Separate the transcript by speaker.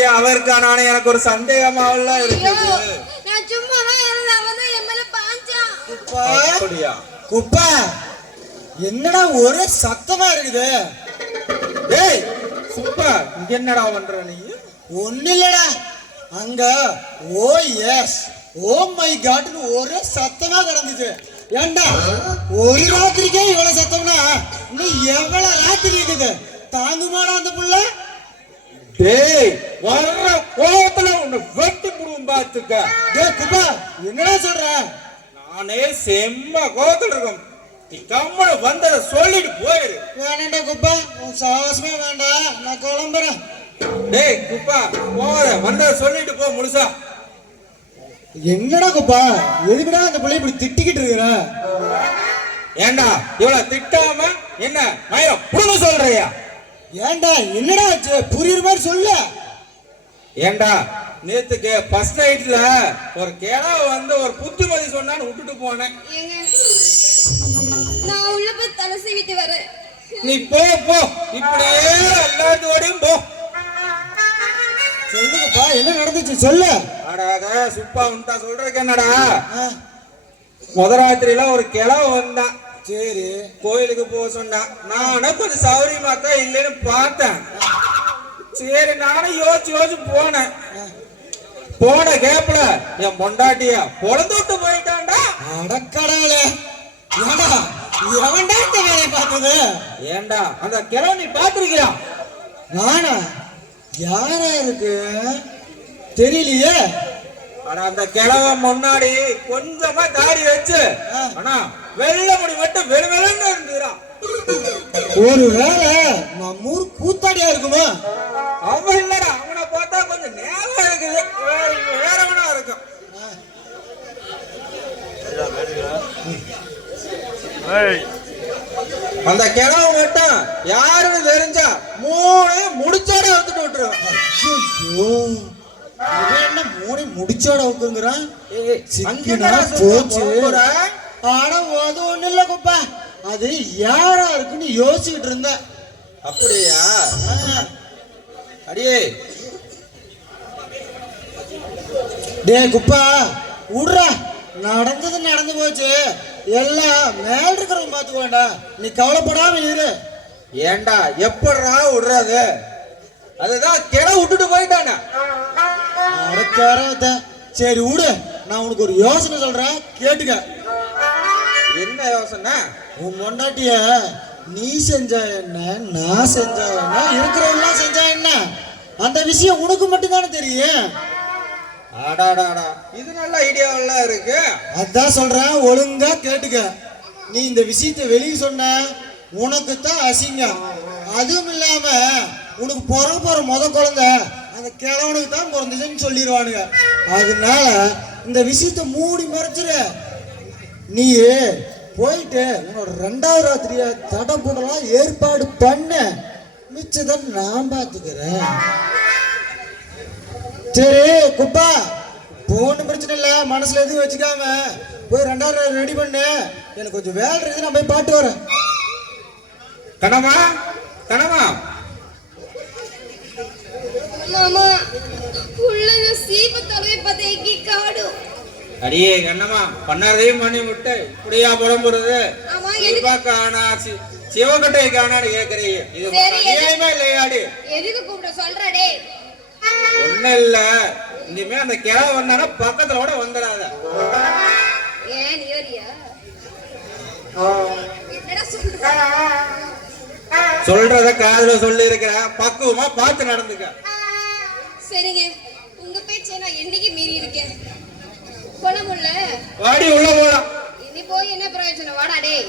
Speaker 1: அப்படியா அவருக்கான எனக்கு ஒரு சந்தேகமாவல்ல இருக்குது
Speaker 2: குப்பா. என்னடா ஒரே சத்தமா இருக்குது?
Speaker 1: இங்க என்னடா பண்ற நீ?
Speaker 2: ஒண்ணு இல்லடா. அங்க ஓ எஸ். ஓ மை காட்னு ஒரே சத்தமா கிடந்துச்சு. ஏண்டா? ஒரு ராத்திரிக்கே இவ்வளவு சத்தம்னா இன்னும் எவ்வளவு ராத்திரி இருக்குது? தாங்குமாடா அந்த புள்ள?
Speaker 1: டேய் வர்ற கோபத்துல உன்னை வெட்டி முடுவும் பார்த்துக்க.
Speaker 2: டேய் குப்பா என்னடா சொல்ற?
Speaker 1: நானே செம்ம கோபத்துல இருக்கேன் நீ கம்மன வந்ததை சொல்லிட்டு போயிரு.
Speaker 2: வேணாண்டா குப்பா. உன் சாகசமே வேண்டாம். நான் கிளம்புறேன்.
Speaker 1: டேய் குப்பா போற. வந்ததை சொல்லிட்டு போ முழுசா.
Speaker 2: என்னடா குப்பா? எதுக்குடா அந்த பிள்ளை இப்படி திட்டிக்கிட்டு இருக்கிற?
Speaker 1: ஏண்டா இவ்வளவு திட்டாம என்ன மயம் புடுங்க சொல்றியா?
Speaker 2: ஏன்டா என்னடா ஆச்சு? புரியுற மாதிரி சொல்லு.
Speaker 1: ஏண்டா? நேத்துக்கு ஃபர்ஸ்ட் நைட்ல ஒரு கிழவ வந்து ஒரு புத்திமதி சொன்னான்னு விட்டுட்டு போனேன்.
Speaker 3: நான் உள்ள போய் தலை சீவிட்டு வரேன்.
Speaker 1: நீ போ போ. இப்படியே எல்லாத்தோடையும் போ.
Speaker 2: சொல்லுங்கப்பா என்ன நடந்துச்சு? சொல்லு.
Speaker 1: அடாத சுப்பா உன்டா சொல்றதுக்கு என்னடா?
Speaker 2: ஆ,
Speaker 1: முத ராத்திரியில ஒரு கிழவ வந்தான்
Speaker 2: சரி
Speaker 1: கோயிலுக்கு போக சொன்னான் நானும் கொஞ்சம் சௌரியமா தான் இல்லைன்னு பார்த்தேன். சரி நானும் யோசிச்சு யோசிச்சு போனேன். போன கேப்ல என் பொண்டாட்டிய பொழந்து விட்டு போயிட்டான்டா.
Speaker 2: அடக்கடவுளே ஏடா எவன்டா இந்த வேலையை பார்த்தது?
Speaker 1: ஏண்டா அந்த கிழவ நீ பாத்திருக்கியா
Speaker 2: நானா? யாரா இருக்கு தெரியலையே.
Speaker 1: ஆனா அந்த கிழவ முன்னாடி கொஞ்சமா தாடி வச்சு. ஆனா வெள்ளை முடி மட்டும் வெளு வெளுன்னு இருந்துறான்
Speaker 2: ஒரு வேலை நம்ம ஊர் கூத்தாடியா இருக்குமா?
Speaker 1: அவன் இல்லடா அவனை பார்த்தா கொஞ்சம் நேரம் இருக்குது. வேற- வேறவனா இருக்கும். அந்த கிழவ மட்டும் யாருன்னு தெரிஞ்சா மூணு முடிச்சோட வந்துட்டு விட்டுருவான்.
Speaker 2: ஐயோ என்ன மூணை முடிச்சோட
Speaker 1: சும்மா
Speaker 2: போச்சு. ஆனா அது ஒண்ணு இல்ல குப்பா. அது யாரா இருக்குன்னு யோசிச்சுக்கிட்டு இருந்தேன்.
Speaker 1: அப்படியா. அடியே.
Speaker 2: டேய் குப்பா விட்றா நடந்தது நடந்து போச்சு. எல்லாம் மேல இருக்கிறவங்க பார்த்துக்கோண்டா நீ கவலைப்படாம இரு.
Speaker 1: ஏண்டா எப்படிடா விடுறது அதுதான் கிளை விட்டுட்டு போயிட்டானே.
Speaker 2: சரி விடு நான் உனக்கு ஒரு யோசனை சொல்றேன். கேட்டுக்க.
Speaker 1: என்ன யோசனை?
Speaker 2: உன் பொண்டாட்டிய நீ செஞ்சா என்ன நான் செஞ்சா என்ன இருக்கிறவெல்லாம் செஞ்சா என்ன? அந்த விஷயம் உனக்கு மட்டும்தானே தெரியும்?
Speaker 1: ஆடாடாடா இது நல்ல ஐடியாவெல்லாம் இருக்கு.
Speaker 2: அதான் சொல்றேன் ஒழுங்கா கேட்டுக்க. நீ இந்த விஷயத்தை வெளியே சொன்ன உனக்கு தான் அசிங்கம். அதுவும் இல்லாம உனக்கு பிறக்க போற முத குழந்தை அந்த கிழவனுக்கு தான் பிறந்ததுன்னு சொல்லிடுவானுங்க. அதனால இந்த விஷயத்தை மூடி மறைச்சிரு. நீ போயிட்டு உன்னோட ரெண்டாவது ராத்திரிய தடை போடலாம் ஏற்பாடு பண்ண. மிச்சத்தை நான் பார்த்துக்கிறேன் சரி குப்பா. ஒன்றும் பிரச்சனை இல்லை. மனசுல எதுவும் வச்சுக்காம போய் ரெண்டாவது ரெடி பண்ணு. எனக்கு கொஞ்சம் வேலை இருக்குது நான் போய் பாட்டு வரேன்.
Speaker 1: கணமா கணமா
Speaker 3: மாமா உள்ள நான் சீப்ப தடவை பார்த்தேக்கி காடு.
Speaker 1: அடியே கண்ணம்மா பண்ணாதையும் பண்ணி விட்டு இப்படியா புலம்புறது?
Speaker 3: எதுக்கு?
Speaker 1: காணா சிவகட்டை காணாடு கேக்குறீங்க. இது அநியாயமா இல்லையாடி?
Speaker 3: எதுக்கு கூப்பிட சொல்ற டேய்?
Speaker 1: ஒண்ணும் இல்ல. இனிமே அந்த கிழவ வந்தானா பக்கத்துல கூட வந்துடாத.
Speaker 3: ஏன்
Speaker 1: சொல்றத காதுல சொல்லி இருக்கிற பக்குவமா பார்த்து நடந்துக்க.
Speaker 3: சரிங்க. உங்க பேச்சை நான் என்னைக்கு மீறி இருக்கேன்? குணமுள்ள
Speaker 1: வாடி உள்ள போலாம்.
Speaker 3: இனி போய் என்ன பிரயோஜனம்? வாடா டேய்.